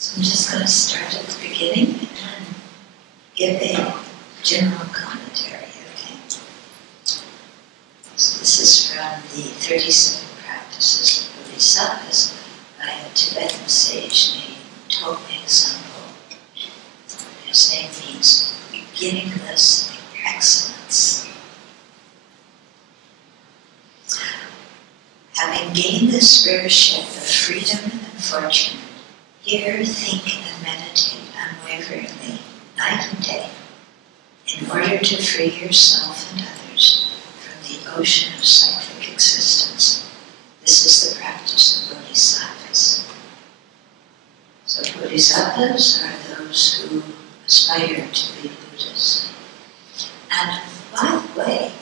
So I'm just going to start at the beginning and give a general commentary, okay? So this is from the 37 Practices of Bodhisattvas by a Tibetan sage named Tokmeng Sampo. His name means beginningless excellence. Having gained this rare ship of freedom and fortune, hear, think, and meditate unwaveringly, night and day, in order to free yourself and others from the ocean of cyclic existence. This is the practice of bodhisattvas. So bodhisattvas are those who aspire to be Buddhas. And by the way,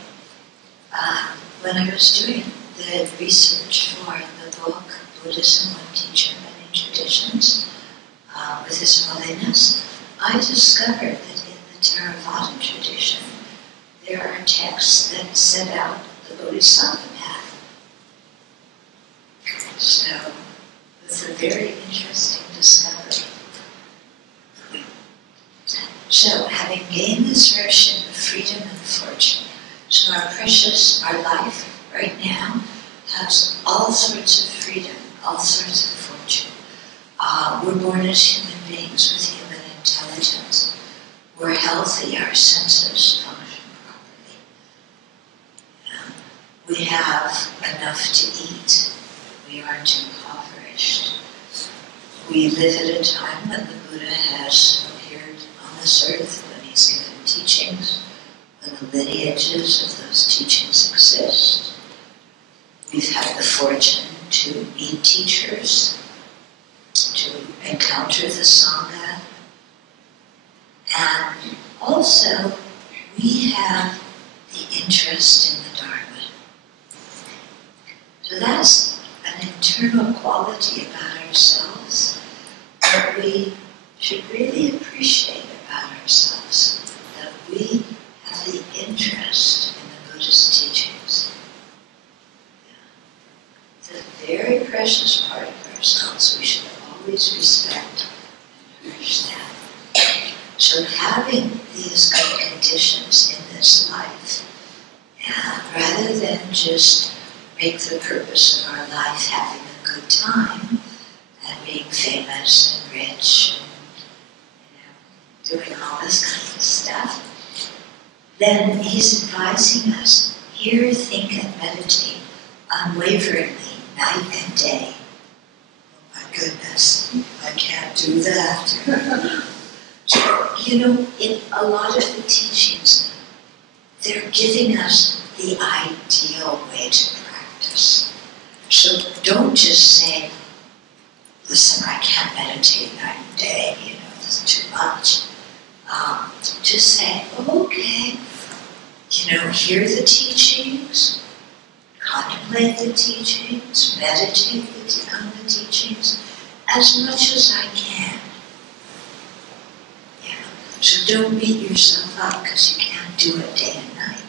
when I was doing the research for the book Buddhism, One Teacher, Many Traditions, with His Holiness, I discovered that in the Theravada tradition there are texts that set out the Bodhisattva path. So it's a very interesting discovery. So, having gained this rare ship of freedom and fortune, so our life right now has all sorts of freedom, all sorts of fortune. We're born as human beings with human intelligence. We're healthy, our senses function properly. We have enough to eat. We aren't impoverished. We live at a time when the Buddha has appeared on this earth, when he's given teachings, when the lineages of those teachings exist. We've had the fortune to meet teachers, to encounter the Sangha, and also we have the interest in the Dharma. So that's an internal quality about ourselves that we should really appreciate about ourselves, that we have the interest in the Buddhist teachings. It's a very precious part of ourselves. We should always respect and nourish that. So having these good conditions in this life, rather than just make the purpose of our life having a good time and being famous and rich and doing all this kind of stuff, then he's advising us, hear, think, and meditate unwaveringly, night and day. Oh my goodness, I can't do that. So, in a lot of the teachings, they're giving us the ideal way to practice. So don't just say, listen, I can't meditate night and day, it's too much. Just say, okay, hear the teachings, contemplate the teachings, meditate on the teachings as much as I can. So don't beat yourself up because you can't do it day and night.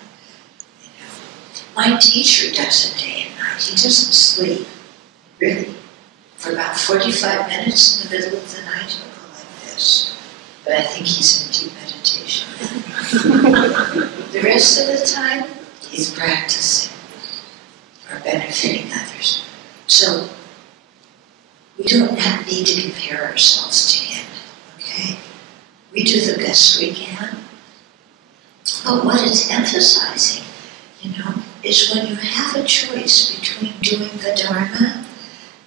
My teacher does it day and night. He doesn't sleep, really. For about 45 minutes in the middle of the night, he'll go like this. But I think he's in deep meditation. The rest of the time, he's practicing or benefiting others. So we don't need to compare ourselves to him, okay? We do the best we can. But what it's emphasizing, is when you have a choice between doing the Dharma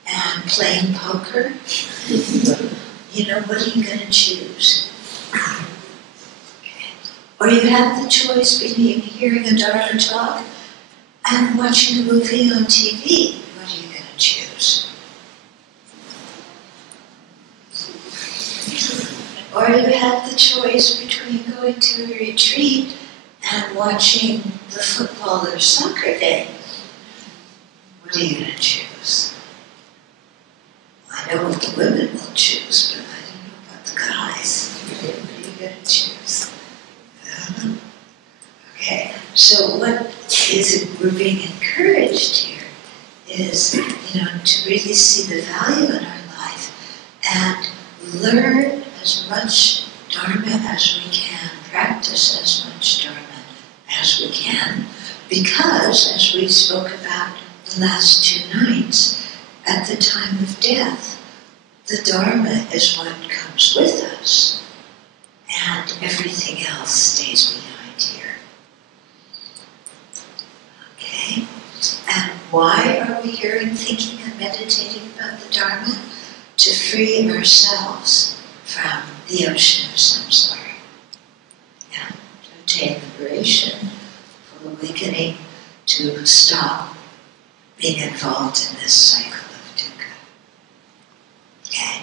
and playing poker, what are you going to choose? Okay. Or you have the choice between hearing a Dharma talk and watching a movie on TV. What are you going to choose? Or you have the choice between going to a retreat and watching the football or soccer game. What are you going to choose? I know what the women will choose, but I don't know about the guys. What are you going to choose? Okay, so what we're being encouraged here is, to really see the value in our life and learn as much Dharma as we can, practice as much Dharma as we can, because, as we spoke about the last 2 nights, at the time of death, the Dharma is what comes with us, and everything else stays behind here. Okay? And why are we here and thinking and meditating about the Dharma? To free ourselves from the ocean of samsara. Yeah? To attain liberation, full awakening, to stop being involved in this cycle of dukkha. Okay?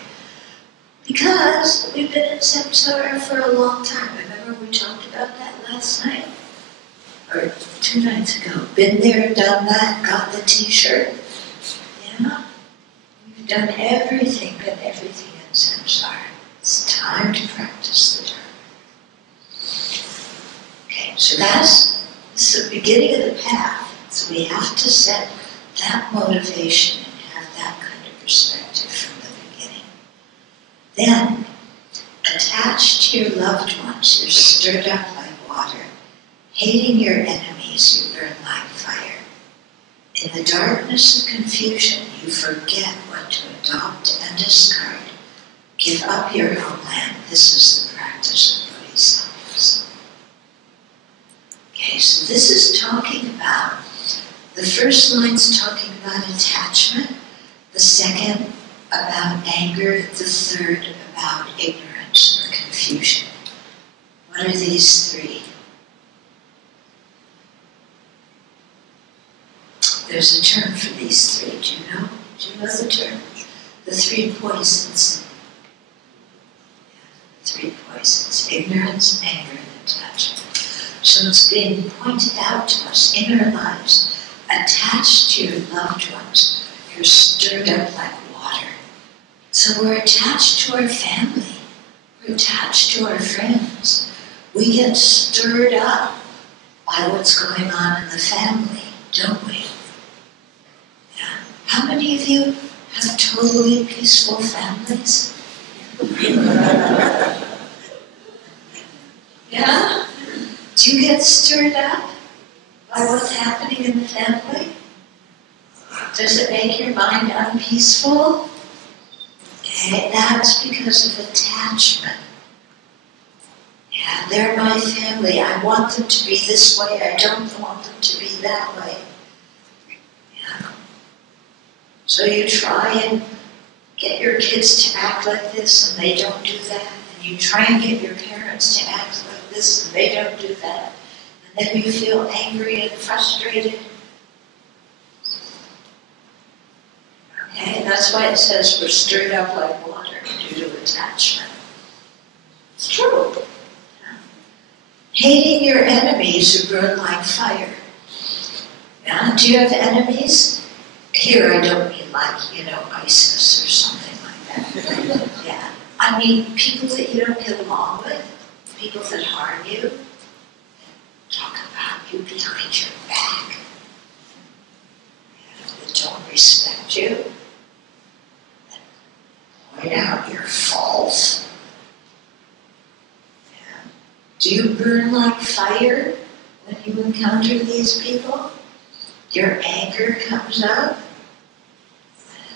Because we've been in samsara for a long time. Remember we talked about that last night? Or 2 nights ago. Been there, done that, got the t-shirt. Yeah? We've done everything, but everything in samsara. It's time to practice the Dharma. Okay, so this is the beginning of the path. So we have to set that motivation and have that kind of perspective from the beginning. Then, attached to your loved ones, you're stirred up like water. Hating your enemies, you burn like fire. In the darkness of confusion, you forget what to adopt and discard. Give up your homeland. This is the practice of bodhisattvas. Okay, so this is talking about, the first line's talking about attachment, the second about anger, the third about ignorance or confusion. What are these 3? There's a term for these 3. Do you know? Do you know the term? The 3 poisons. Yeah, 3 poisons. Ignorance, anger, and attachment. So it's being pointed out to us in our lives. Attached to your loved ones, you're stirred up like water. So we're attached to our family. We're attached to our friends. We get stirred up by what's going on in the family, don't we? How many of you have totally peaceful families? Yeah? Do you get stirred up by what's happening in the family? Does it make your mind unpeaceful? Okay, that's because of attachment. Yeah, they're my family. I want them to be this way. I don't want them to be that way. So you try and get your kids to act like this and they don't do that. And you try and get your parents to act like this and they don't do that. And then you feel angry and frustrated. Okay, and that's why it says we're stirred up like water due to attachment. It's true. Hating your enemies who burn like fire. Yeah? Do you have enemies? Here, I don't mean like, ISIS or something like that. Yeah. I mean people that you don't get along with, people that harm you, talk about you behind your back, that don't respect you, that point out your faults. Yeah. Do you burn like fire when you encounter these people? Your anger comes up.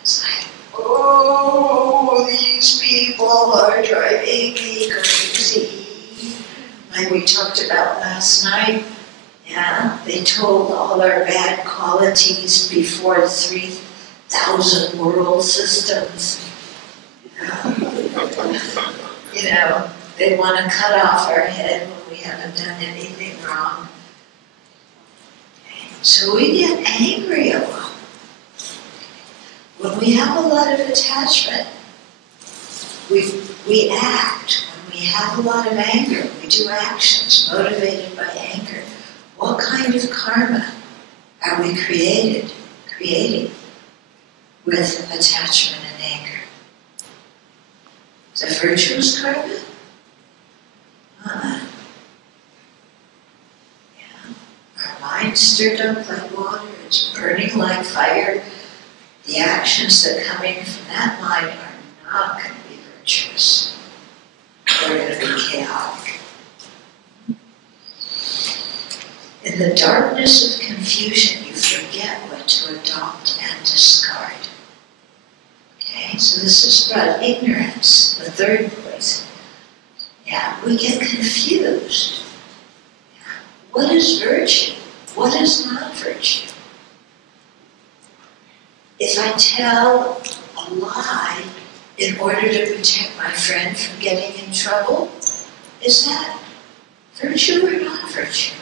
It's like, oh, these people are driving me crazy. Like we talked about last night. Yeah, they told all our bad qualities before 3,000 world systems. They want to cut off our head when we haven't done anything wrong. So we get angry a lot. When we have a lot of attachment, we act. When we have a lot of anger, we do actions motivated by anger. What kind of karma are we creating with attachment and anger? Is it virtuous karma? Our mind stirred up like water, it's burning like fire. The actions that come in from that mind are not going to be very virtuous. We're going to be chaotic. In the darkness of confusion, you forget what to adopt and discard. Okay, so this is about ignorance, the third poison. Yeah, we get confused. Yeah. What is virtue? What is not virtue? If I tell a lie in order to protect my friend from getting in trouble, is that virtue or not virtue?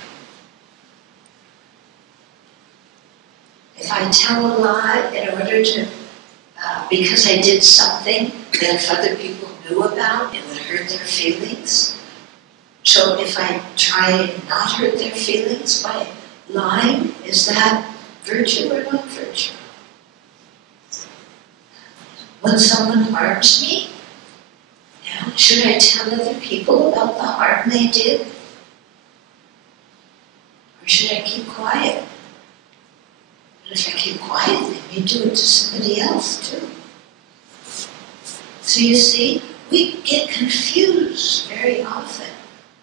If I tell a lie in order to, because I did something that if other people knew about, it would hurt their feelings. So if I try and not hurt their feelings by lying, is that virtue or not virtue? When someone harms me, should I tell other people about the harm they did? Or should I keep quiet? But if I keep quiet, they may do it to somebody else too. So you see, we get confused very often.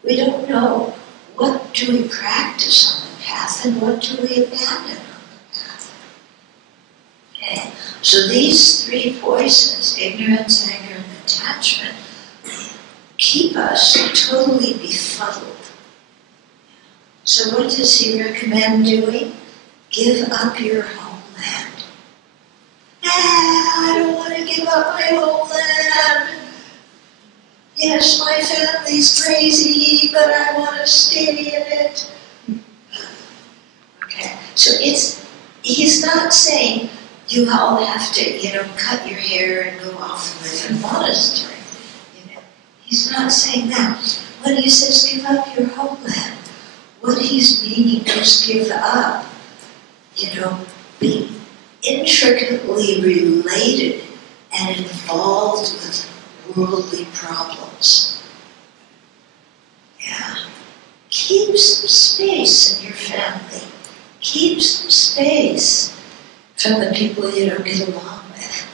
We don't know what do we practice on the path and what do we abandon on the path. Okay? So these three poisons, ignorance, anger, and attachment, keep us totally befuddled. So what does he recommend doing? Give up your homeland. I don't want to give up my homeland. Yes, my family's crazy, but I want to stay in it. Okay, so he's not saying you all have to, cut your hair and go off and live in a monastery. He's not saying that. When he says give up your homeland, what he's meaning is give up, being intricately related and involved with worldly problems. Yeah. Keep some space in your family. Keep some space from the people you don't get along with.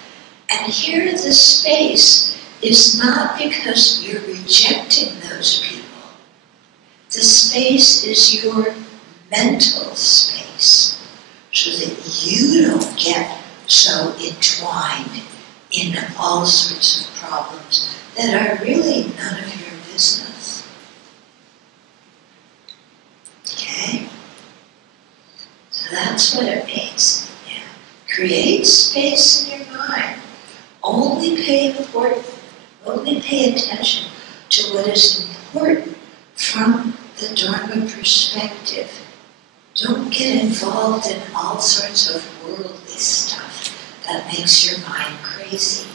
And here the space is not because you're rejecting those people. The space is your mental space, so that you don't get so entwined in all sorts of problems that are really none of your business. Okay? So that's what it means. Yeah. Create space in your mind. Only pay attention to what is important from the Dharma perspective. Don't get involved in all sorts of worldly stuff that makes your mind crazy.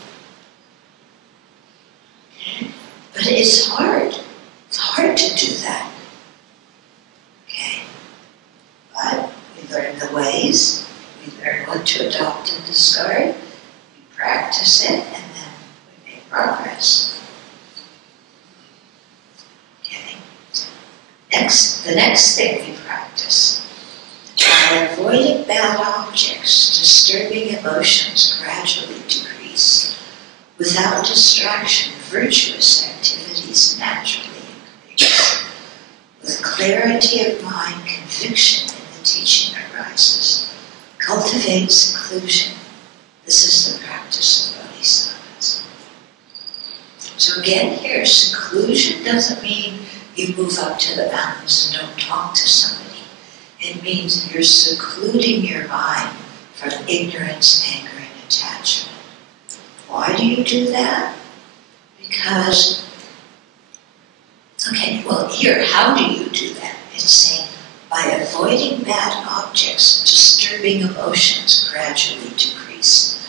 Okay? But it's hard. It's hard to do that. Okay? But we learn the ways, we learn what to adopt and discard, we practice it, and then we make progress. Okay? The next thing we practice. By avoiding bad objects, disturbing emotions gradually decrease. Without distraction, virtuous activities naturally increase. With clarity of mind, conviction in the teaching arises. Cultivate seclusion. This is the practice of bodhisattvas. So again here, seclusion doesn't mean you move up to the mountains and don't talk to somebody. It means you're secluding your mind from ignorance, anger, and attachment. Why do you do that? Because, here, how do you do that? It's saying, by avoiding bad objects, disturbing emotions gradually decrease.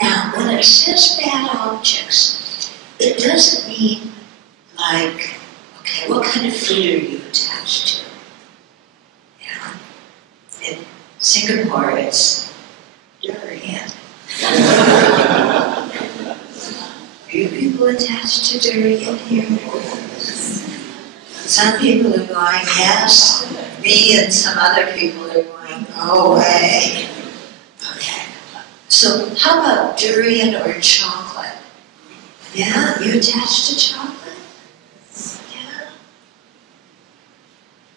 Now, when it says bad objects, it doesn't mean like, what kind of food are you attached to? In Singapore, it's durian. Are you people attached to durian here? Some people are going, yes. Me and some other people are going, no way. Okay. So how about durian or chocolate? Yeah, you attached to chocolate? Yeah.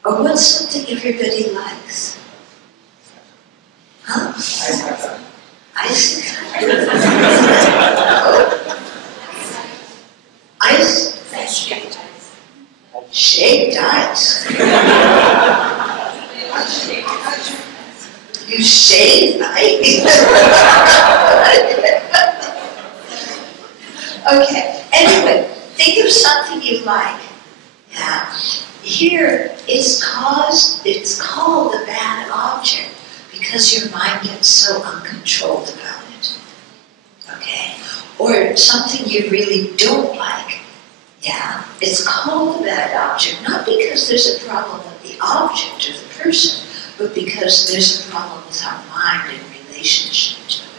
Or what's something everybody likes? Huh? Ice cream. Ice? Shaved ice. You shaved ice? Okay, anyway, think of something you like. Yeah. Here, it's called a bad object because your mind gets so uncontrolled about it. Okay? Or something you really don't like. Yeah, it's called a bad object, not because there's a problem with the object or the person, but because there's a problem with our mind in relationship to it.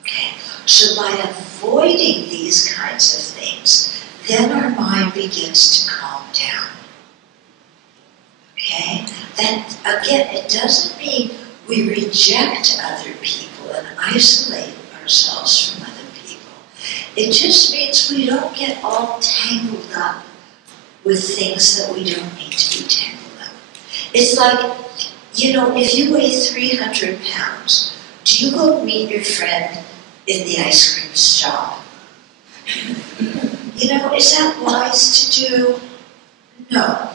Okay? So by avoiding these kinds of things, then our mind begins to calm down. Okay? Then, again, it doesn't mean we reject other people and isolate ourselves from other people. It just means we don't get all tangled up with things that we don't need to be tangled up. It's like, you know, if you weigh 300 pounds, do you go meet your friend in the ice cream shop? You know, is that wise to do? No.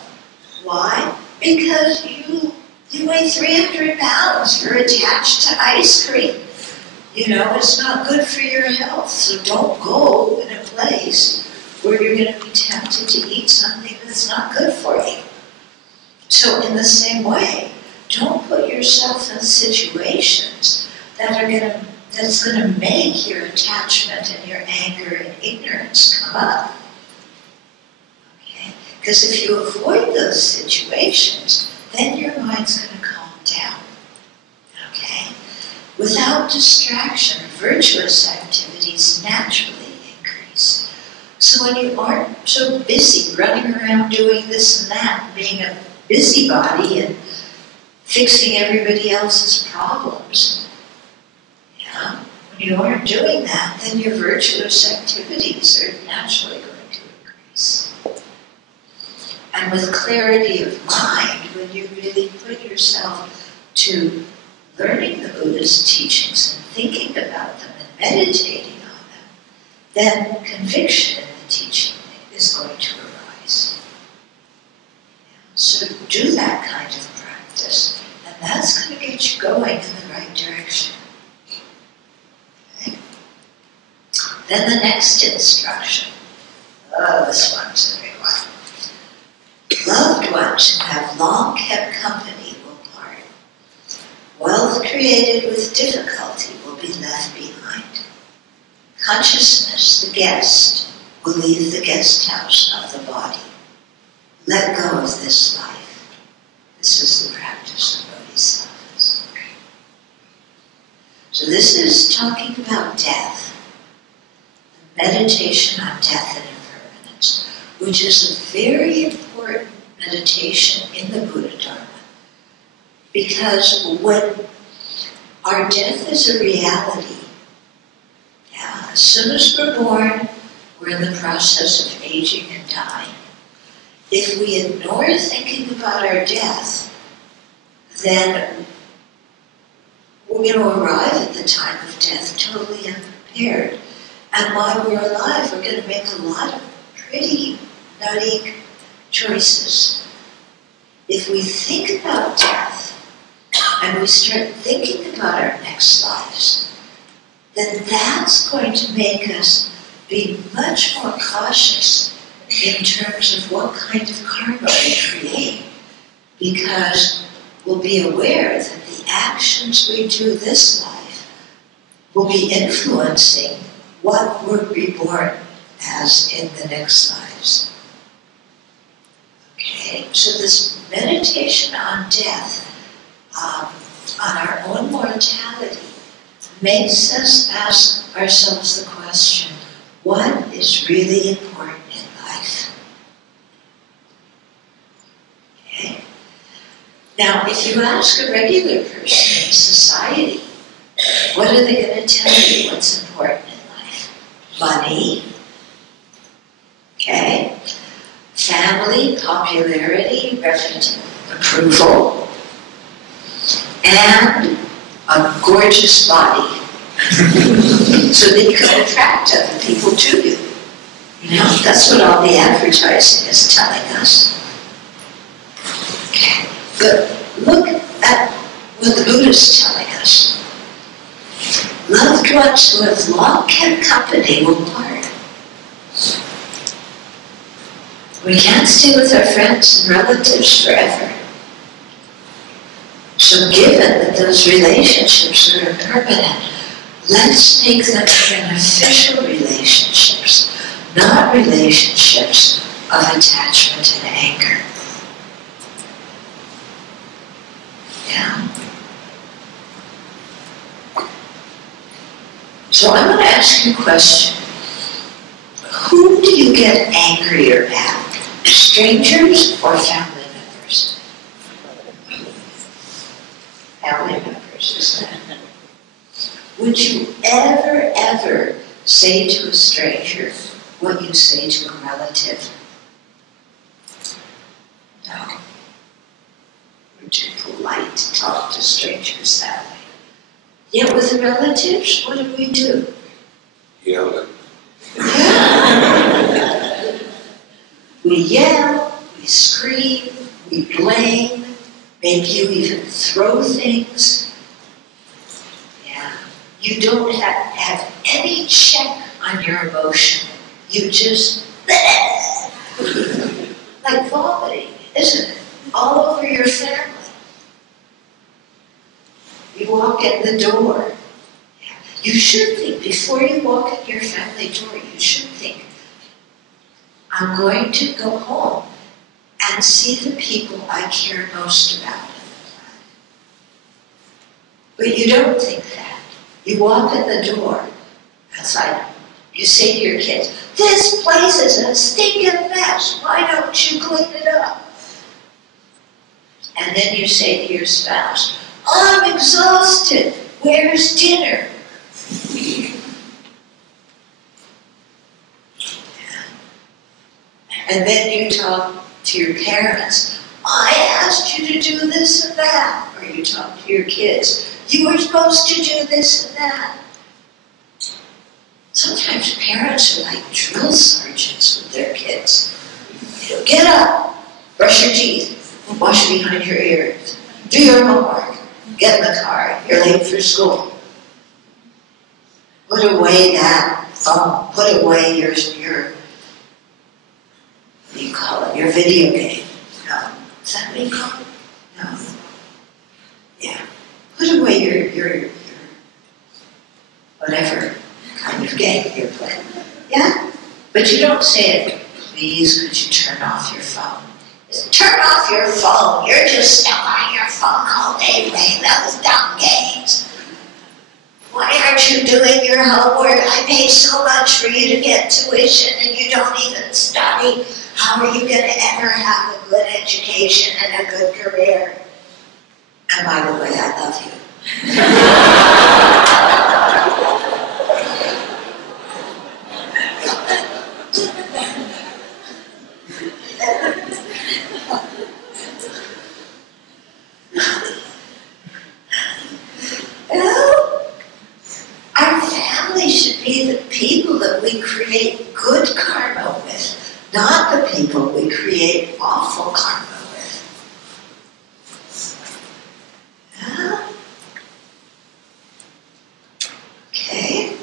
Why? Because you weigh 300 pounds. You're attached to ice cream. You know, it's not good for your health. So don't go in a place where you're going to be tempted to eat something that's not good for you. So in the same way, don't put yourself in situations that's going to make your attachment and your anger and ignorance come up. Okay? Because if you avoid those situations, then your mind's going to calm down. Okay? Without distraction, virtuous activities naturally increase. So when you aren't so busy running around doing this and that, being a busybody and fixing everybody else's problems, when you aren't doing that, then your virtuous activities are naturally going to increase. And with clarity of mind, when you really put yourself to learning the Buddhist teachings and thinking about them and meditating on them, then conviction in the teaching is going to arise. So do that kind of practice, and that's going to get you going in the right direction. Then the next instruction. Oh, this one's a big one. Loved ones who have long kept company will part. Wealth created with difficulty will be left behind. Consciousness, the guest, will leave the guest house of the body. Let go of this life. This is the practice of bodhisattvas. So this is talking about death. Meditation on death and impermanence, which is a very important meditation in the Buddha Dharma. Because when our death is a reality, as soon as we're born, we're in the process of aging and dying. If we ignore thinking about our death, then we're going to arrive at the time of death totally unprepared. And while we're alive, we're going to make a lot of pretty nutty choices. If we think about death, and we start thinking about our next lives, then that's going to make us be much more cautious in terms of what kind of karma we create, because we'll be aware that the actions we do this life will be influencing what we're reborn as in the next lives. Okay, so this meditation on death, on our own mortality, makes us ask ourselves the question, what is really important in life? Okay? Now, if you ask a regular person in society, what are they going to tell you what's important in life? Money, Okay? Family, popularity, reputation, approval, and a gorgeous body. So that you can attract other people to you. You know, that's what all the advertising is telling us. Okay, but look at what the Buddha is telling us. Loved ones who have long kept company will part. We can't stay with our friends and relatives forever. So given that those relationships are impermanent, let's make them beneficial relationships, not relationships of attachment and anger. Yeah. So I'm going to ask you a question. Who do you get angrier at? Strangers or family members? Family members, isn't it? Would you ever say to a stranger what you say to a relative? No. We're too polite to talk to strangers that way. Yet with relatives, what do? Yell. Yeah. We yell, we scream, we blame, maybe you even throw things. Yeah. You don't have any check on your emotion. You just, like vomiting, isn't it? All over your family. You walk in the door. You should think, before you walk in your family door, you should think, I'm going to go home and see the people I care most about. But you don't think that. You walk in the door. It's like, you say to your kids, this place is a stinking mess. Why don't you clean it up? And then you say to your spouse, I'm exhausted. Where's dinner? And then you talk to your parents. I asked you to do this and that. Or you talk to your kids. You were supposed to do this and that. Sometimes parents are like drill sergeants with their kids. You know, get up, brush your teeth, wash behind your ears, do your homework, get in the car, you're late for school. Put away that phone, put away your what do you call it, your video game. No, is that what you call it? No. Yeah. Put away your whatever kind of game you're playing. Yeah? But you don't say it, please could you turn off your phone? Turn off your phone. You're just stuck on your phone all day playing those dumb games. Why aren't you doing your homework? I pay so much for you to get tuition and you don't even study. How are you going to ever have a good education and a good career? And by the way, I love you. Our family should be the people that we create good karma with, not the people we create awful karma with. Yeah? Okay?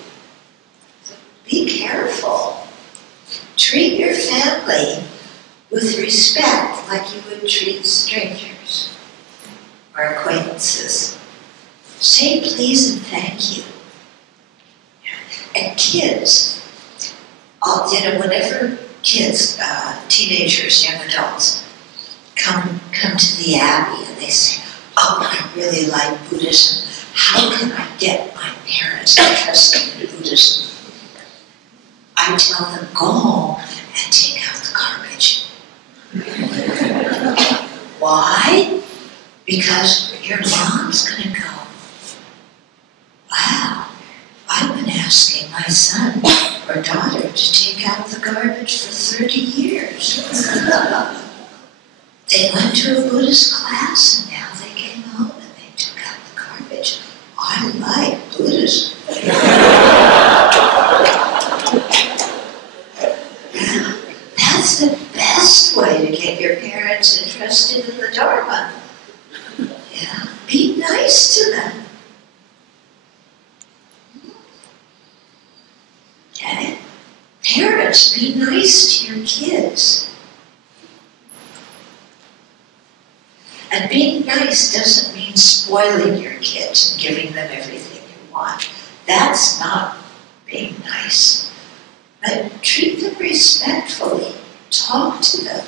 So be careful. Treat your family with respect like you would treat strangers or acquaintances. Say please and thank you. And kids, whenever kids, teenagers, young adults, come to the Abbey and they say, oh, I really like Buddhism. How can I get my parents interested in Buddhism? I tell them, go home and take out the garbage. Why? Because your mom's going to go, wow, I've been having asking my son or daughter to take out the garbage for 30 years. They went to a Buddhist class and now they came home and they took out the garbage. I like Buddhism. That's the best way to get your parents interested in the Dharma. Yeah, be nice to them. Okay? Parents, be nice to your kids. And being nice doesn't mean spoiling your kids and giving them everything you want. That's not being nice. But treat them respectfully. Talk to them.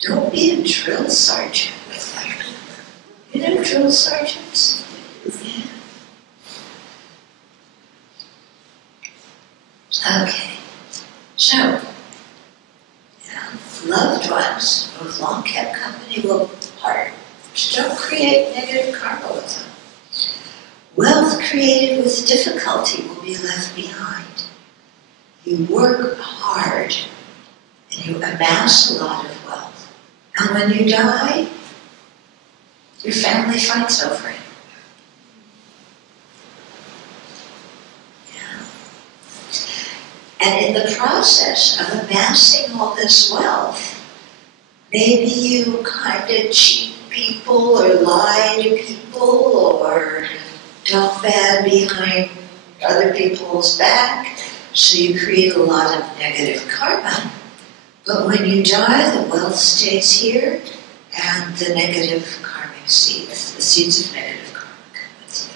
Don't be a drill sergeant with them. You know drill sergeants? Yeah. Okay. So, loved ones of long-kept company will part. So don't create negative karma with them. Wealth created with difficulty will be left behind. You work hard and you amass a lot of wealth. And when you die, your family fights over it. And in the process of amassing all this wealth, maybe you kind of cheat people or lie to people or talk bad behind other people's back, so you create a lot of negative karma. But when you die, the wealth stays here, and the negative karmic seeds, the seeds of negative karma come with you.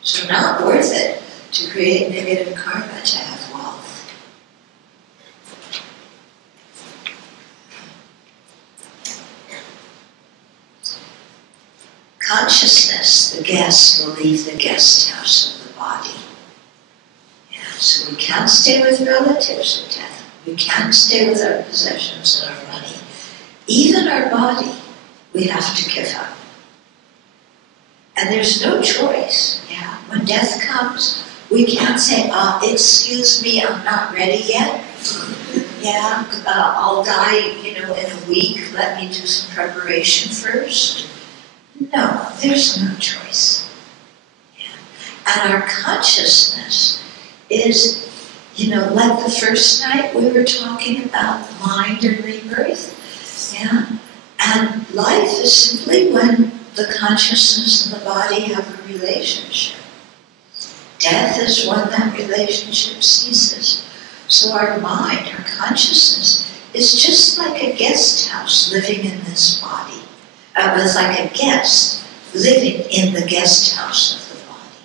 So not worth it to create negative karma to have wealth. Consciousness, the guest, will leave the guest house of the body. Yeah, so we can't stay with relatives at death. We can't stay with our possessions and our money. Even our body, we have to give up. And there's no choice. Yeah, when death comes, we can't say, excuse me, I'm not ready yet. Yeah, I'll die, in a week. Let me do some preparation first. No, there's no choice. Yeah. And our consciousness is, like the first night we were talking about mind and rebirth. Yeah. And life is simply when the consciousness and the body have a relationship. Death is when that relationship ceases. So our mind, our consciousness, is just like a guest house living in this body. It's like a guest living in the guest house of the body.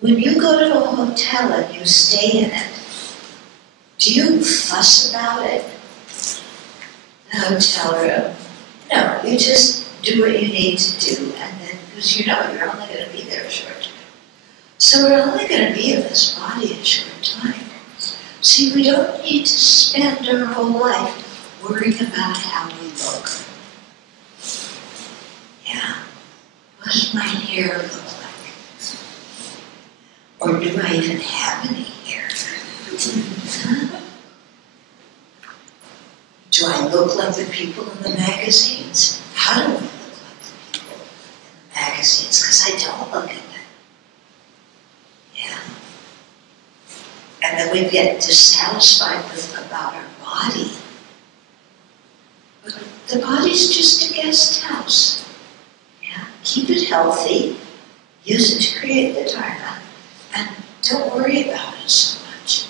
When you go to a hotel and you stay in it, do you fuss about it? The hotel room? No, you just do what you need to do, and then, because you're only going to be there a short time. So we're only going to be in this body a short time. See, we don't need to spend our whole life worrying about how we look. Yeah, what does my hair look like? Or do I even have any hair? Do I look like the people in the magazines? How do I look like the people in the magazines? Because I don't look at them. Yeah. And then we get dissatisfied about our body. But the body's just a guest house. Yeah. Keep it healthy. Use it to create the Dharma. And don't worry about it so much.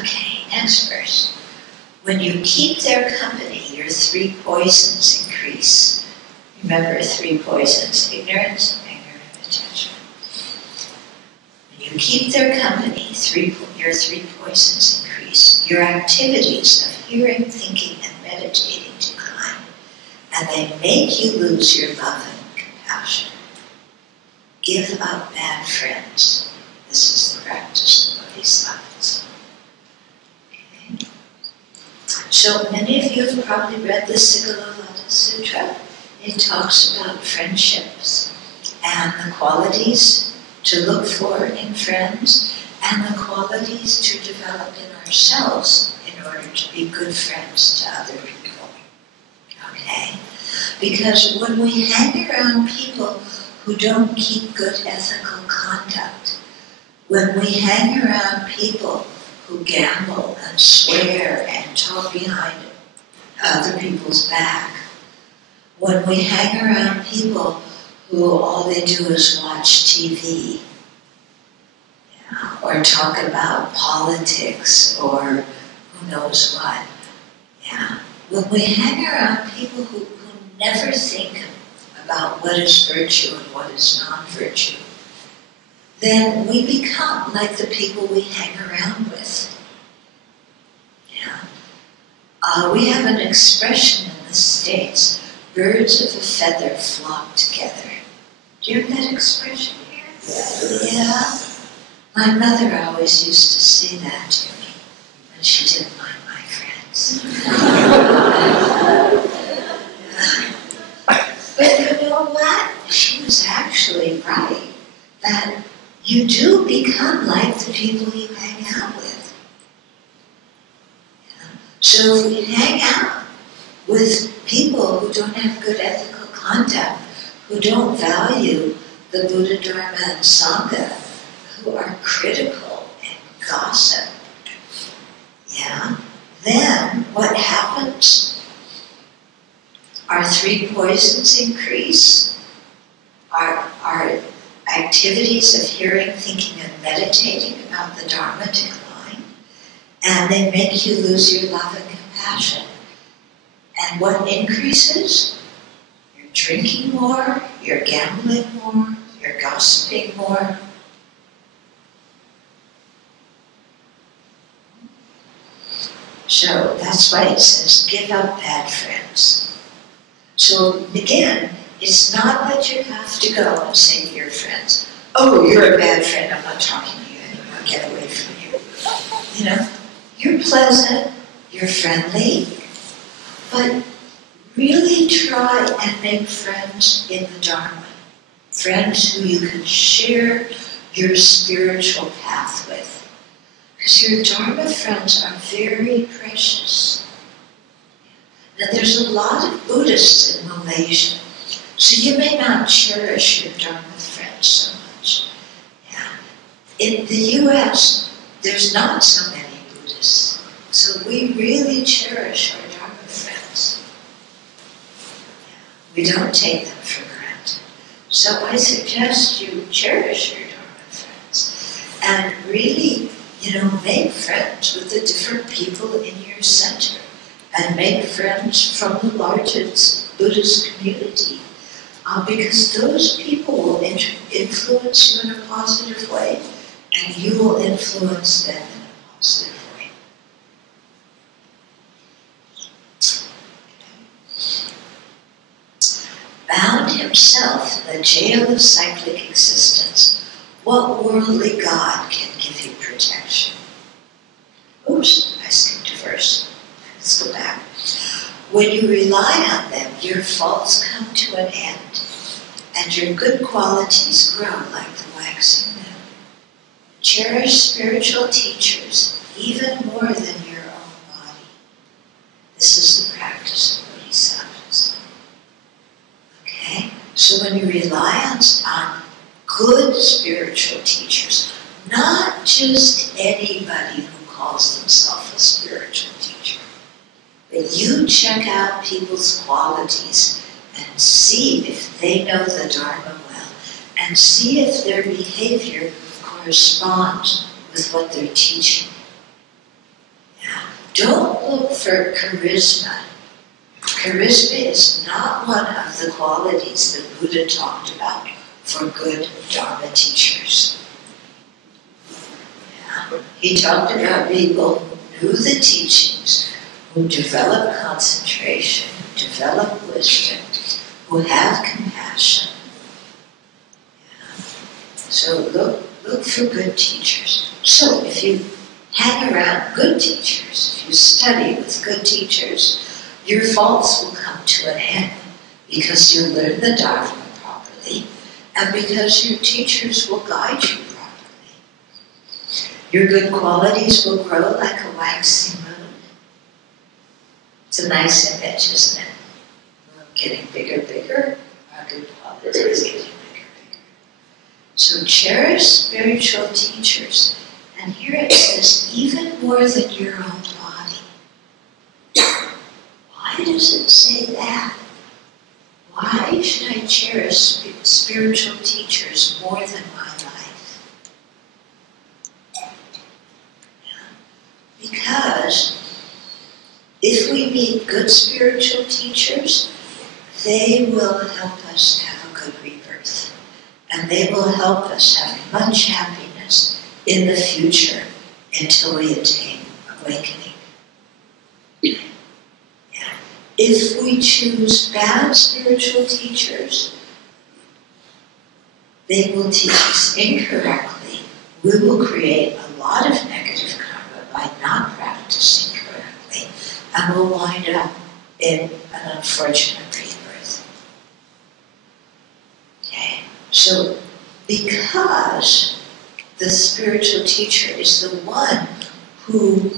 Okay, next verse. When you keep their company, your 3 poisons increase. Remember 3 poisons: ignorance, anger, and attachment. When you keep their company, your 3 poisons increase. Your activities of hearing, thinking, and meditating decline, and they make you lose your love and compassion. Give up bad friends. This is the practice of Bodhisattvas. Okay. So many of you have probably read the Sigalolata Sutra, it talks about friendships and the qualities to look for in friends and the qualities to develop in ourselves in order to be good friends to other people. Okay? Because when we hang around people who don't keep good ethical conduct, when we hang around people who gamble and swear and talk behind other people's back, when we hang around people who all they do is watch TV, or talk about politics, or who knows what, when we hang around people who never think about what is virtue and what is non-virtue, then we become like the people we hang around with. We have an expression in the States, birds of a feather flock together. Do you have that expression here? Yeah. My mother always used to say that to me when she didn't like my friends. But you know what? She was actually right, that you do become like the people you hang out with. So if we hang out with people who don't have good ethical conduct, who don't value the Buddha, Dharma, and Sangha, who are critical and gossip, then what happens? Our three poisons increase, our activities of hearing, thinking, and meditating about the Dharma decline, and they make you lose your love and compassion. And what increases? You're drinking more, you're gambling more, you're gossiping more. So that's why it says, give up bad friends. So again, it's not that you have to go and say to your friends, oh, you're a bad friend, I'm not talking to you anymore, get away from you. You're pleasant, you're friendly, but really try and make friends in the Dharma. Friends who you can share your spiritual path with. Because your Dharma friends are very precious. Now there's a lot of Buddhists in Malaysia, so you may not cherish your Dharma friends so much. In the US, there's not so many Buddhists, so we really cherish our Dharma friends. We don't take them for granted. So I suggest you cherish your Dharma friends and really, make friends with the different people in your center and make friends from the largest Buddhist community because those people will influence you in a positive way and you will influence them in a positive way. Bound himself in the jail of cyclic existence, what worldly God can give you protection? Oops, I skipped a verse. Let's go back. When you rely on them, your faults come to an end, and your good qualities grow like the waxing moon. Cherish spiritual teachers even more than your own body. This is the practice of bodhisattvas. Okay? So when you rely on good spiritual teachers, not just anybody who calls themselves a spiritual teacher, but you check out people's qualities and see if they know the Dharma well, and see if their behavior corresponds with what they're teaching. Don't look for charisma. Charisma is not one of the qualities that Buddha talked about for good Dharma teachers. He talked about people who knew the teachings, who develop concentration, who develop wisdom, who have compassion. So look for good teachers. So if you hang around good teachers, if you study with good teachers, your faults will come to an end because you learn the Dharma properly and because your teachers will guide you properly. Your good qualities will grow like a waxing moon. It's a nice image, isn't it? Getting bigger, our good qualities getting bigger. So cherish spiritual teachers. And here it says, even more than your own body. Why does it say that? Why should I cherish spiritual teachers more than my life? Because if we meet good spiritual teachers, they will help us have a good rebirth. And they will help us have much happiness in the future until we attain awakening. Yeah. If we choose bad spiritual teachers, they will teach us incorrectly. We will create a lot of negative karma by not practicing correctly, and we'll wind up in an unfortunate rebirth. Okay? So, because the spiritual teacher is the one who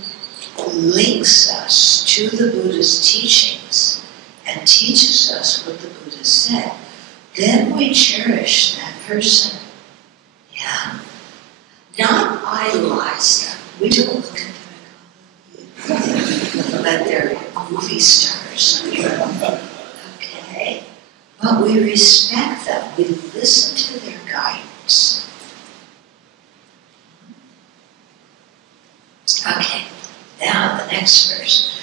links us to the Buddha's teachings and teaches us what the Buddha said, then we cherish that person. Yeah. Not idolize them. We don't look at them like they're movie stars. Okay? But we respect them. We listen to their guidance. Okay, now the next verse.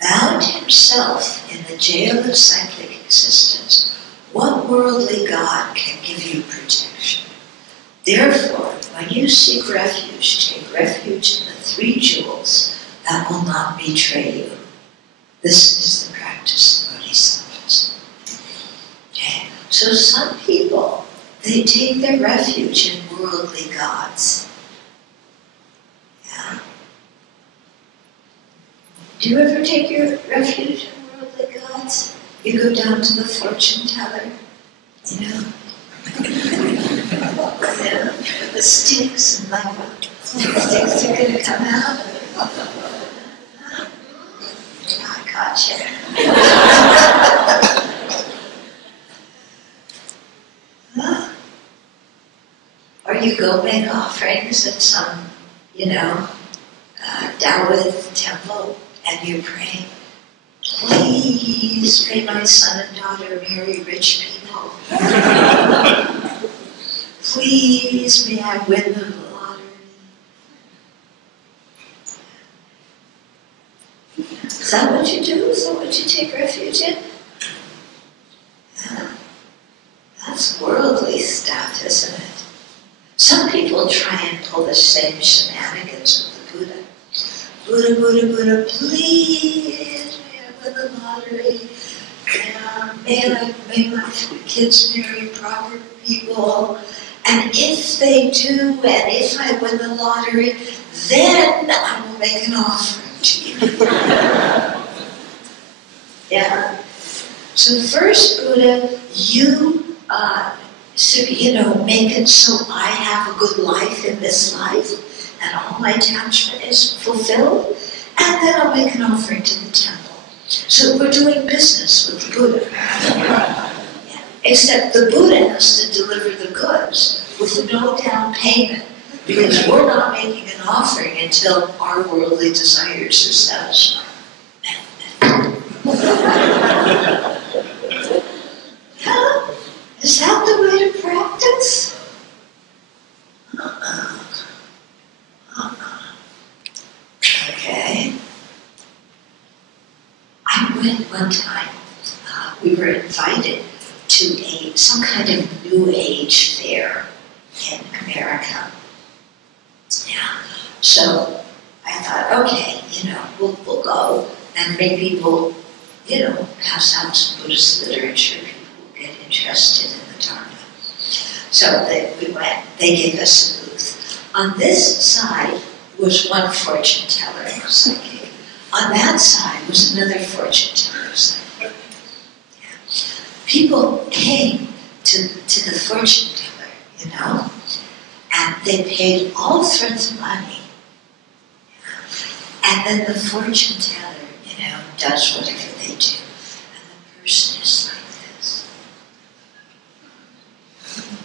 Bound himself in the jail of cyclic existence, what worldly god can give you protection? Therefore, when you seek refuge, take refuge in the three jewels that will not betray you. This is the practice of bodhisattvas. Okay, so some people, they take their refuge in worldly gods. Yeah. Do you ever take your refuge in worldly gods? You go down to the fortune teller, you know? Yeah, the sticks and like, the sticks are going to come out. I gotcha. Or you go make offerings at some, Taoist temple, and you pray, please may my son and daughter marry rich people. Please may I win the lottery. Is that what you do? Is that what you take refuge in? Yeah. That's worldly stuff, isn't it? Some people try and pull the same shenanigans with the Buddha. Buddha, please, may I win the lottery. May my kids marry proper people. And if they do, and if I win the lottery, then I will make an offering to you. Yeah. So first, Buddha, you make it so I have a good life in this life, and all my attachment is fulfilled, and then I'll make an offering to the temple. So we're doing business with the Buddha. Yeah. Except the Buddha has to deliver the goods with no down payment, because we're not making an offering until our worldly desires are satisfied. Yeah? Is that the way to practice? Okay. I went one time, we were invited to some kind of New Age fair in America. Yeah. So I thought, okay, we'll go, and maybe we'll, pass out some Buddhist literature. People will get interested in the Dharma. So we went. They gave us a booth. On this side was one fortune teller, psychic. On that side was another fortune teller side. Yeah. People came to the fortune teller, you know, and they paid all sorts of money. And then the fortune teller, you know, does whatever they do. And the person is like this,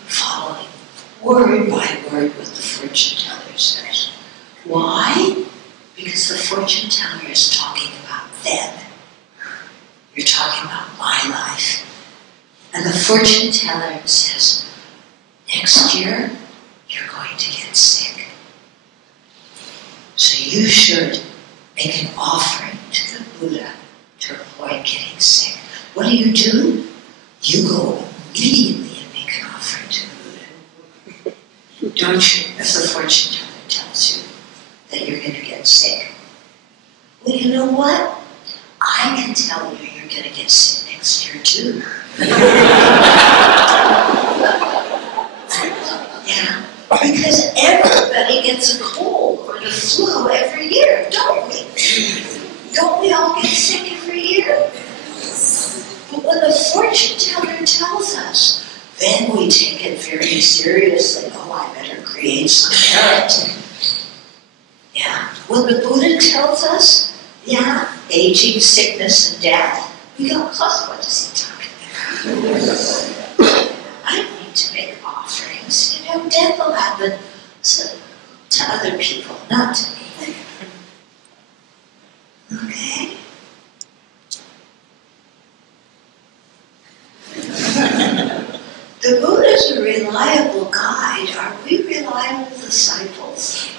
following word by word what the fortune teller says. Why? Because the fortune teller is talking about them. You're talking about my life. And the fortune teller says, next year, you're going to get sick. So you should make an offering to the Buddha to avoid getting sick. What do? You go immediately and make an offering to the Buddha. Don't you? If the fortune teller tells you that you're going to get sick. Well, you know what? I can tell you you're going to get sick next year too. Yeah, because everybody gets a cold or the flu every year, don't we? Don't we all get sick every year? But when the fortune teller tells us, then we take it very seriously. Oh, I better create some merit. Yeah. When the Buddha tells us, yeah, aging, sickness, and death, we go, oh, what is he talking about? I don't need to make offerings. You know, death will happen to other people, not to me. Okay? The Buddha is a reliable guide. Are we reliable disciples?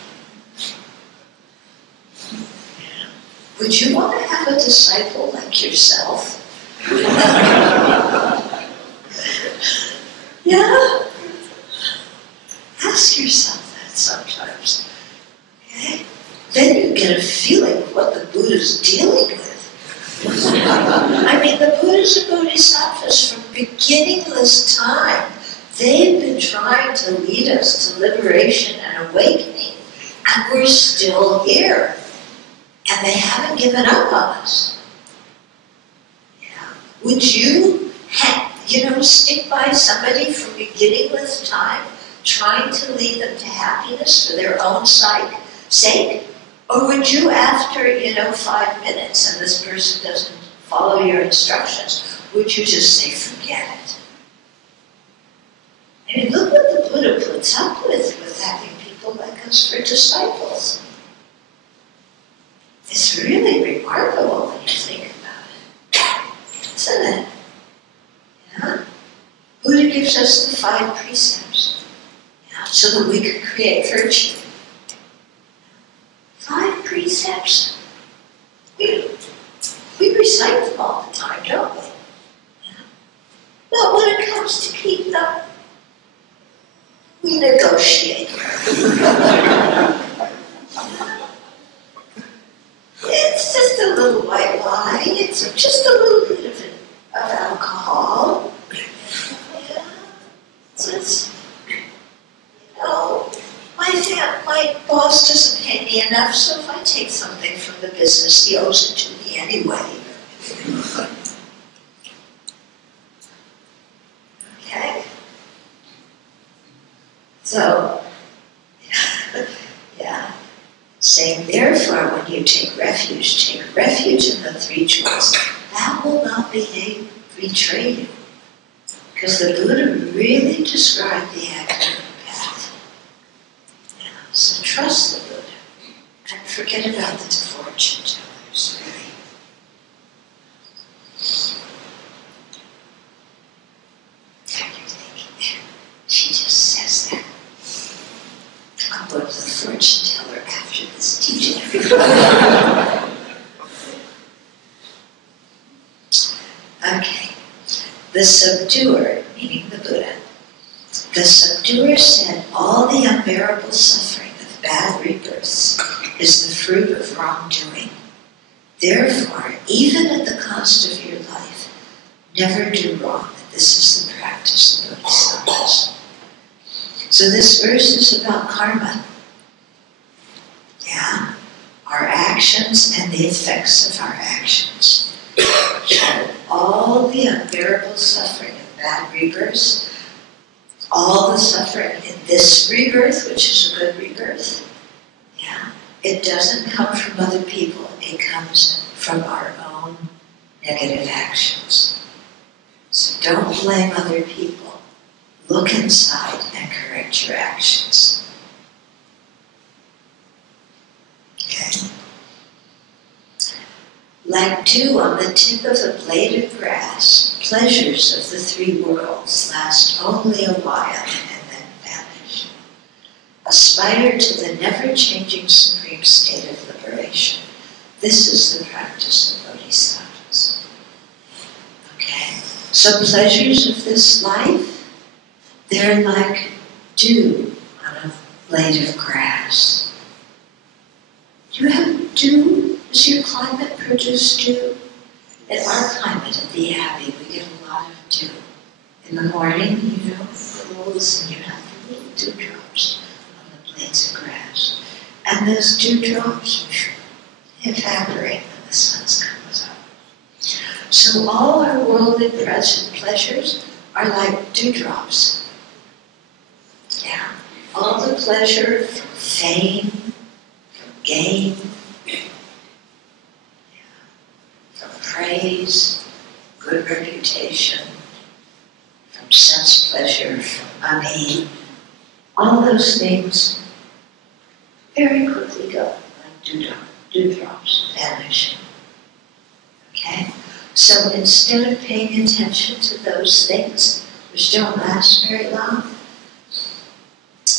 Would you want to have a disciple like yourself? Yeah? Ask yourself that sometimes. Okay? Then you get a feeling of what the Buddha's dealing with. I mean, the Buddhas and Bodhisattvas from beginningless time, they've been trying to lead us to liberation and awakening, and we're still here. And they haven't given up on us. Yeah. Would you, stick by somebody from beginningless time, trying to lead them to happiness for their own sake? Or would you, after, 5 minutes and this person doesn't follow your instructions, would you just say, forget it? I mean, look what the Buddha puts up with having people like us for disciples. It's really remarkable when you think about it, isn't it? Yeah? Buddha gives us the 5 precepts, so that we can create virtue. 5 precepts. We recite them all the time, don't we? Yeah. But when it comes to keep them, we negotiate. It's just a little white wine. It's just a little bit of alcohol. Yeah. Just, my boss doesn't pay me enough, so if I take something from the business, he owes it to me anyway. Okay? So, yeah. Saying, therefore, when you take refuge in the 3 jewels. That will not betray you. Because the Buddha really described the active path. Yeah, so trust the Buddha. And forget about the fortune tellers, really. Now you're thinking, she just says that. I'll go to the fortune teller after this teaching. Okay. The subduer, meaning the Buddha, the subduer said, all the unbearable suffering of bad rebirths is the fruit of wrongdoing. Therefore, even at the cost of your life, never do wrong. This is the practice of Bodhisattvas. So this verse is about karma. Yeah, our actions actions and the effects of our actions. So all the unbearable suffering of bad rebirths, all the suffering in this rebirth, which is a good rebirth, yeah, it doesn't come from other people, it comes from our own negative actions. So don't blame other people. Look inside and correct your actions. Okay? Like dew on the tip of a blade of grass, pleasures of the three worlds last only a while and then vanish. Aspire to the never-changing supreme state of liberation. This is the practice of bodhisattvas. Okay? So pleasures of this life, they're like dew on a blade of grass. Do you have dew? Does your climate produce dew? In our climate at the Abbey, we get a lot of dew. In the morning, you know, it rolls and you have the little dewdrops on the blades of grass. And those dewdrops evaporate when the sun comes up. So all our worldly present pleasures are like dewdrops. Yeah. All the pleasure from fame, from gain, from praise, good reputation, from sense pleasure, from money, all those things very quickly go like dewdrops, vanishing. Okay? So instead of paying attention to those things which don't last very long,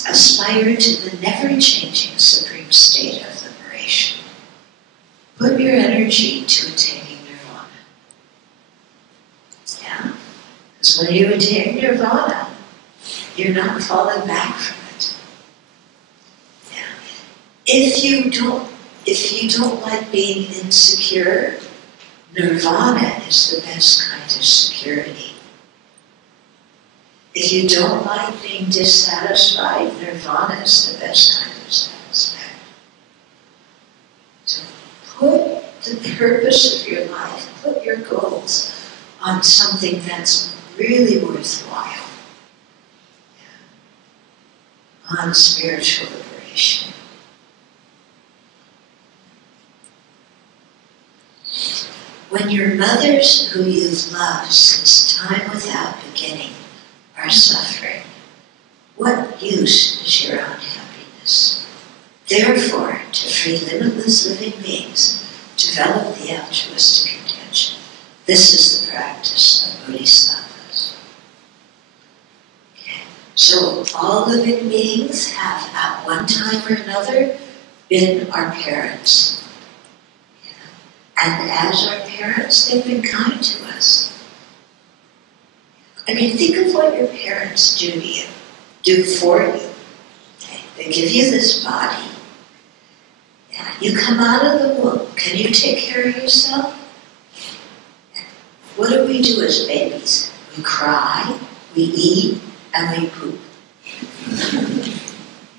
aspire to the never-changing supreme state of liberation. Put your energy to attaining nirvana. Yeah? Because when you attain nirvana, you're not falling back from it. Yeah? If you don't like being insecure, nirvana is the best kind of security. If you don't like being dissatisfied, nirvana is the best kind of satisfaction. So put the purpose of your life, put your goals on something that's really worthwhile. Yeah. On spiritual liberation. When your mothers who you've loved since time without beginning are suffering, what use is your own happiness? Therefore, to free limitless living beings, develop the altruistic intention. This is the practice of bodhisattvas. Okay. So all living beings have, at one time or another, been our parents. And as our parents, they've been kind to us. I mean, think of what your parents do to you, do for you. Okay? They give you this body. Yeah. You come out of the womb. Can you take care of yourself? What do we do as babies? We cry, we eat, and we poop.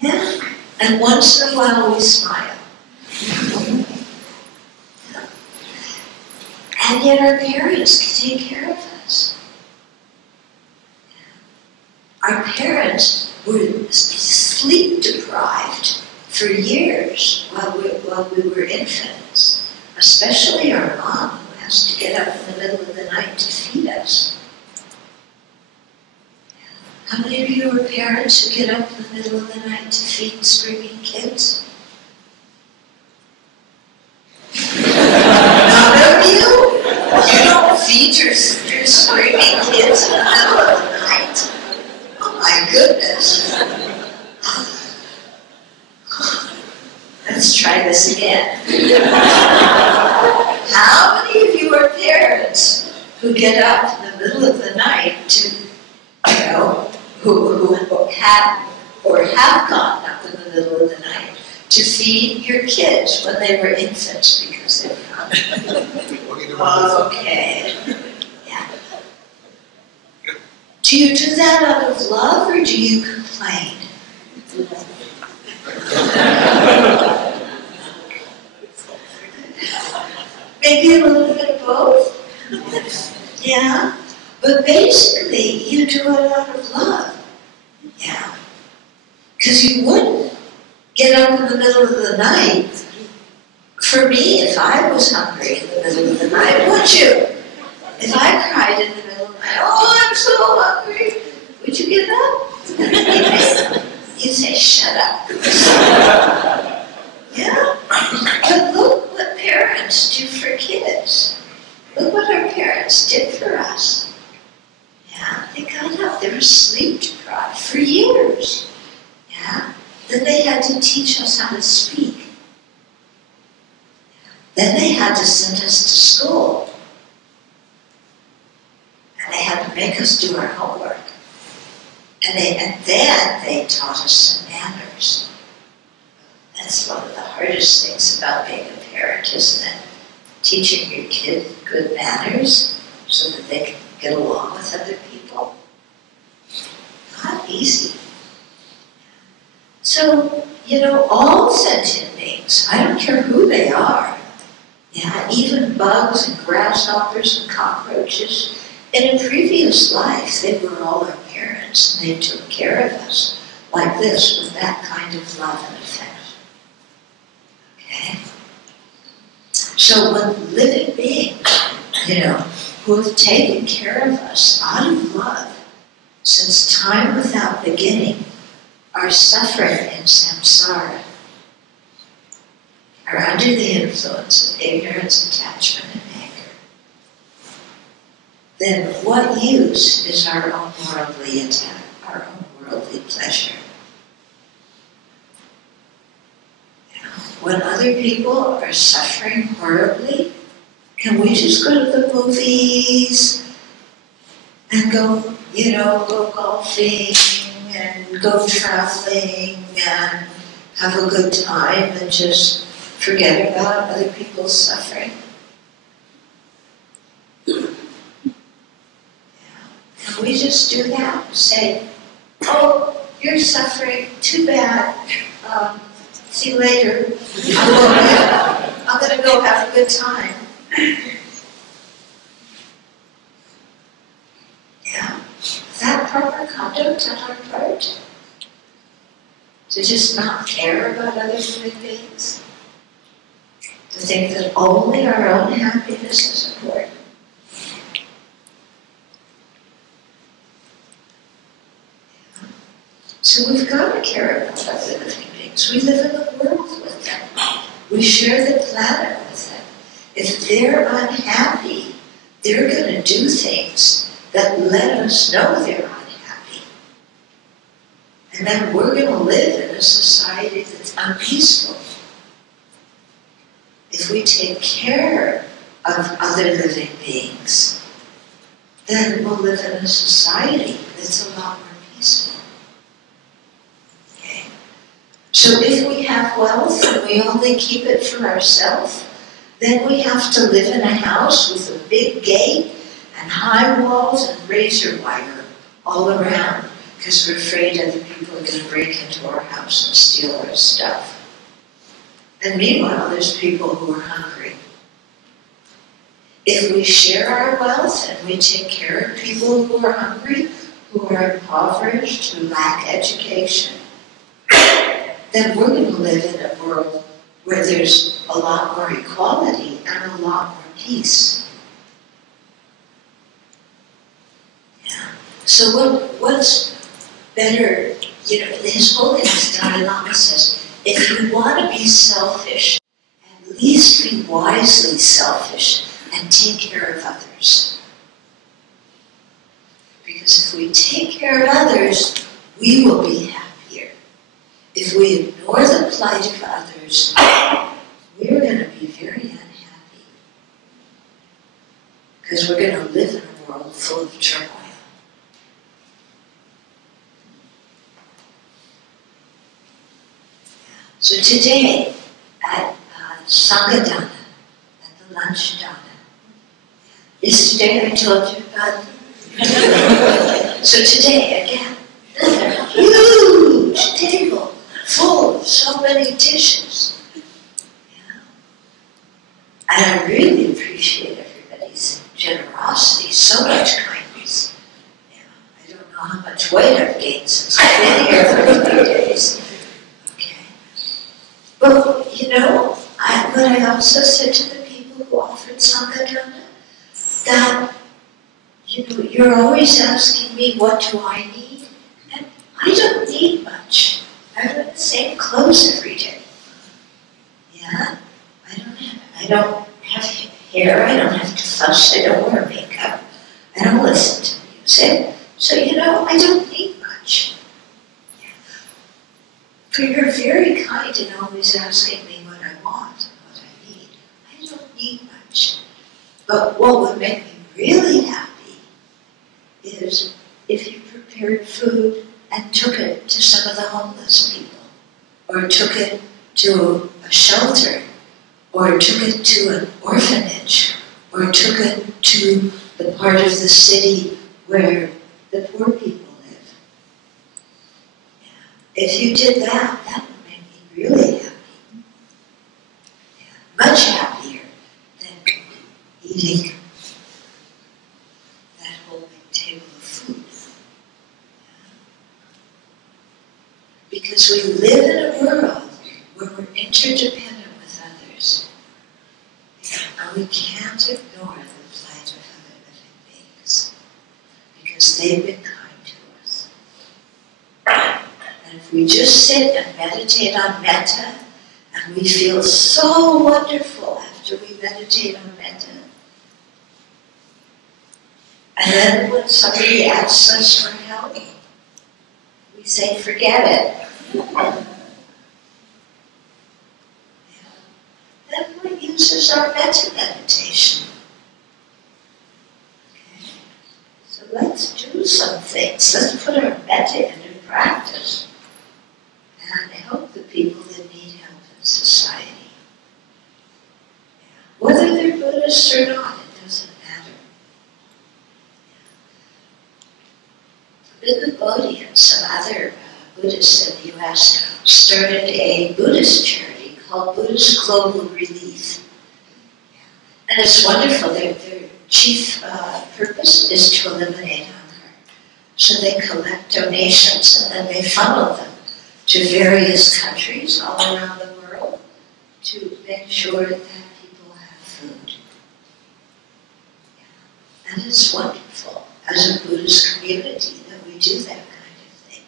Yeah? And once in a while we smile. And yet our parents can take care of us. Our parents were sleep deprived for years while we were infants, especially our mom, who has to get up in the middle of the night to feed us. How many of you are parents who get up in the middle of the night to feed screaming kids? None of you? You don't feed your screaming kids in the middle of the night? Oh my goodness. Let's try this again. How many of you are parents who get up in the middle of the night to, who have gotten up in the middle of the night to feed your kids when they were infants because they were hungry? Okay. Yeah. Do you do that out of love or do you complain? Maybe a little bit of both. Yeah. But basically, you do it out of love. Yeah. Because you wouldn't get up in the middle of the night. For me, if I was hungry in the middle of the night, would you? If I cried in the middle of the night, oh, I'm so hungry, would you get up? You'd say, shut up. Yeah? But look what parents do for kids. Look what our parents did for us. Yeah, they got up, they were sleep deprived for years. Yeah? Then they had to teach us how to speak. Then they had to send us to school. And they had to make us do our homework. And then they taught us some manners. That's one of the hardest things about being a parent, isn't it? Teaching your kid good manners so that they can get along with other people. Not easy. So, all sentient beings, I don't care who they are, yeah, even bugs and grasshoppers and cockroaches, in a previous life, they were all our parents, and they took care of us like this, with that kind of love and affection. Okay? So when living beings, who have taken care of us out of love since time without beginning, are suffering in samsara, are under the influence of ignorance, attachment, and anger, then what use is our own worldly attack, our own worldly pleasure? When other people are suffering horribly, can we just go to the movies and go golfing and go traveling and have a good time and just forget about other people's suffering? Yeah. Can we just do that? Say, oh, you're suffering, too bad. See you later. I'm going to go have a good time. Yeah. Is that proper conduct on our part? To just not care about other living beings? To think that only our own happiness is important? Yeah. So we've got to care about other living beings. We live in the world with them. We share the planet with them. If they're unhappy, they're going to do things that let us know they're unhappy. And then we're going to live in a society that's unpeaceful. If we take care of other living beings, then we'll live in a society that's a lot more peaceful. Okay? So if we have wealth and we only keep it for ourselves, then we have to live in a house with a big gate and high walls and razor wire all around because we're afraid other people are going to break into our house and steal our stuff. And meanwhile, there's people who are hungry. If we share our wealth and we take care of people who are hungry, who are impoverished, who lack education, then we're going to live in a world where there's a lot more equality and a lot more peace. Yeah. So what's better, His Holiness Dalai Lama says, if you want to be selfish, at least be wisely selfish and take care of others. Because if we take care of others, we will be happier. If we ignore the plight of others, we're going to be very unhappy. Because we're going to live in a world full of turmoil. So today, at Sangadana, at the lunch dana, yesterday I told you about so today, again, another huge table full of so many dishes. Yeah. And I really Sravasti, so much kindness. Yeah, I don't know how much weight I've gained since I've been here for a few days. Okay. But, you know, what I also said to the people who offered Sanghadana, that, you know, you're always asking me, what do I need? And I don't need much. I wear the same clothes every day. Yeah? I don't have hair, I don't have to fuss, I don't wear makeup, I don't listen to music. So, you know, I don't need much. Yeah. For you're very kind in always asking me what I want and what I need. I don't need much. But what would make me really happy is if you prepared food and took it to some of the homeless people, or took it to a shelter, or took it to an orphanage, or took it to the part of the city where the poor people live. Yeah. If you did that, that would make me really happy. Yeah. Much happier than eating that whole big table of food. Yeah. Because we live in a world where we're interdependent with others. And we can't ignore the plight of other living beings because they've been kind to us. And if we just sit and meditate on metta, and we feel so wonderful after we meditate on metta, and then when somebody asks us for help, we say, forget it. Then one uses our metta meditation. Okay? So let's do some things. Let's put our metta into practice and help the people that need help in society. Yeah. Whether they're Buddhist or not, it doesn't matter. Yeah. Buddha Bodhi and some other Buddhists in the US started a Buddhist charity called Buddhist Global Relief. And it's wonderful. Their chief purpose is to eliminate hunger. So they collect donations and then they funnel them to various countries all around the world to make sure that people have food. Yeah. And it's wonderful as a Buddhist community that we do that kind of thing.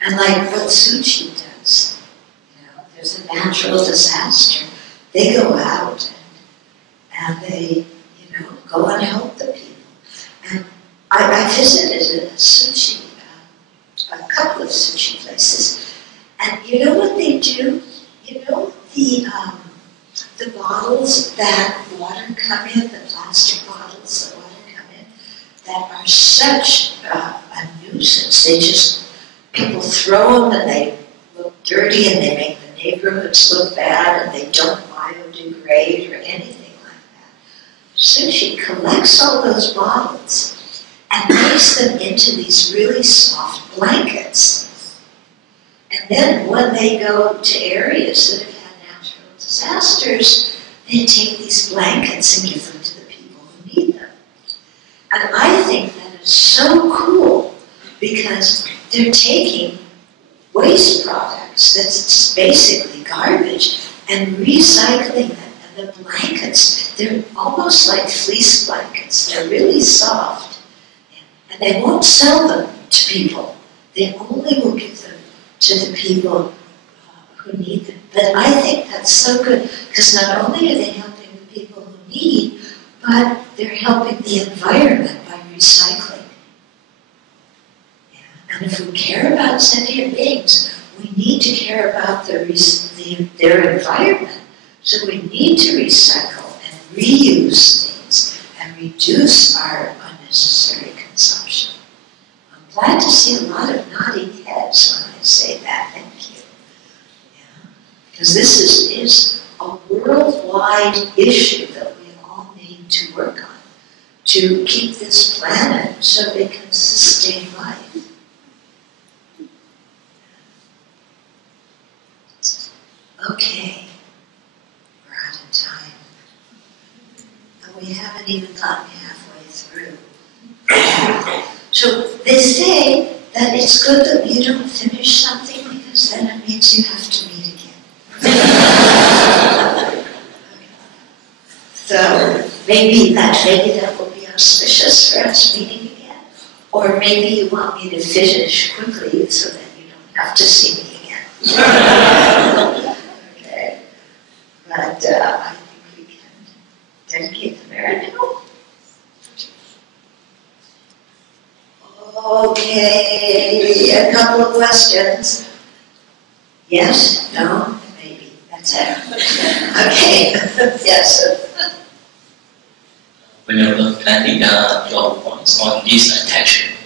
And like what Suchi does, there's a natural disaster, they go out and they, go and help the people. And I visited a sushi, a couple of sushi places, and you know what they do? You know the bottles that water come in, the plastic bottles that water come in, that are such a nuisance. People throw them and they look dirty and they make the neighborhoods look bad and they don't biodegrade or anything like that. So she collects all those bottles and makes them into these really soft blankets. And then when they go to areas that have had natural disasters, they take these blankets and give them to the people who need them. And I think that is so cool because they're taking waste products that's basically garbage and recycling them. And the blankets, they're almost like fleece blankets. They're really soft. And they won't sell them to people. They only will give them to the people who need them. But I think that's so good because not only are they helping the people who need, but they're helping the environment by recycling. And if we care about sentient beings, we need to care about their environment. So we need to recycle and reuse things and reduce our unnecessary consumption. I'm glad to see a lot of nodding heads when I say that. Thank you. Yeah. Because this is a worldwide issue that we all need to work on to keep this planet so it can sustain life. Okay, we're out of time. And we haven't even gotten halfway through. So they say that it's good that you don't finish something because then it means you have to meet again. So maybe that will be auspicious for us meeting again. Or maybe you want me to finish quickly so that you don't have to see me again. Okay. But I think we can dedicate the merit now. Okay, a couple of questions. Yes? No? Maybe. That's it. Okay. Yes. When you were planning your points on this attachment,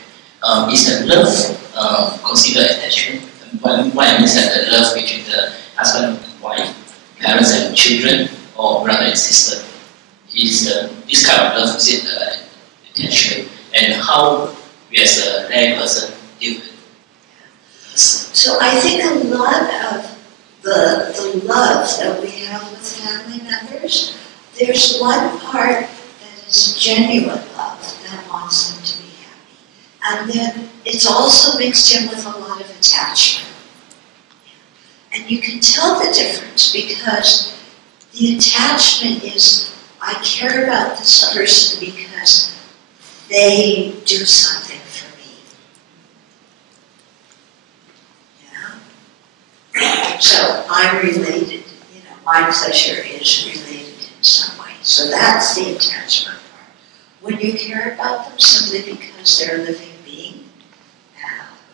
is the love considered attachment? What I mean is that the love between the husband and wife, parents and children, or brother and sister, is this kind of love considered attachment? And how we as a lay person deal with it? So I think a lot of the love that we have with family members, there's one part that is genuine love that wants them to be happy. And then it's also mixed in with a lot of attachment. And you can tell the difference because the attachment is, I care about this person because they do something for me. Yeah? So I'm related, my pleasure is related in some way. So that's the attachment part. When you care about them simply because they're a living being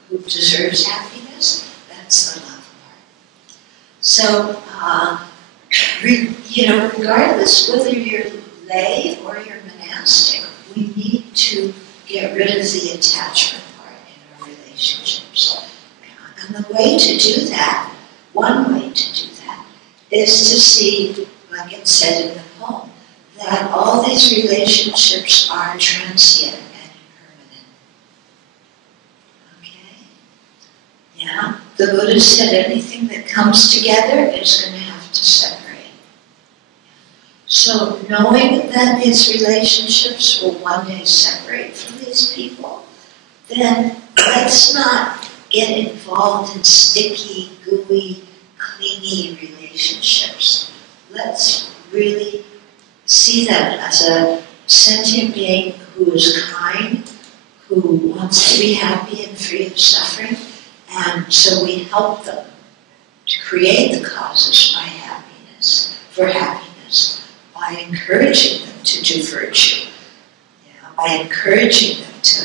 who deserves happiness, that's the love part. So, regardless whether you're lay or you're monastic, we need to get rid of the attachment part in our relationships. And the way to do that, one way to do that, is to see, like it said in the poem, that all these relationships are transient and impermanent. Okay? Yeah? The Buddha said anything that comes together is going to have to separate. So knowing that these relationships will one day separate from these people, then let's not get involved in sticky, gooey, clingy relationships. Let's really see them as a sentient being who is kind, who wants to be happy and free of suffering, and so we help them to create the causes for happiness, by encouraging them to do virtue, by encouraging them to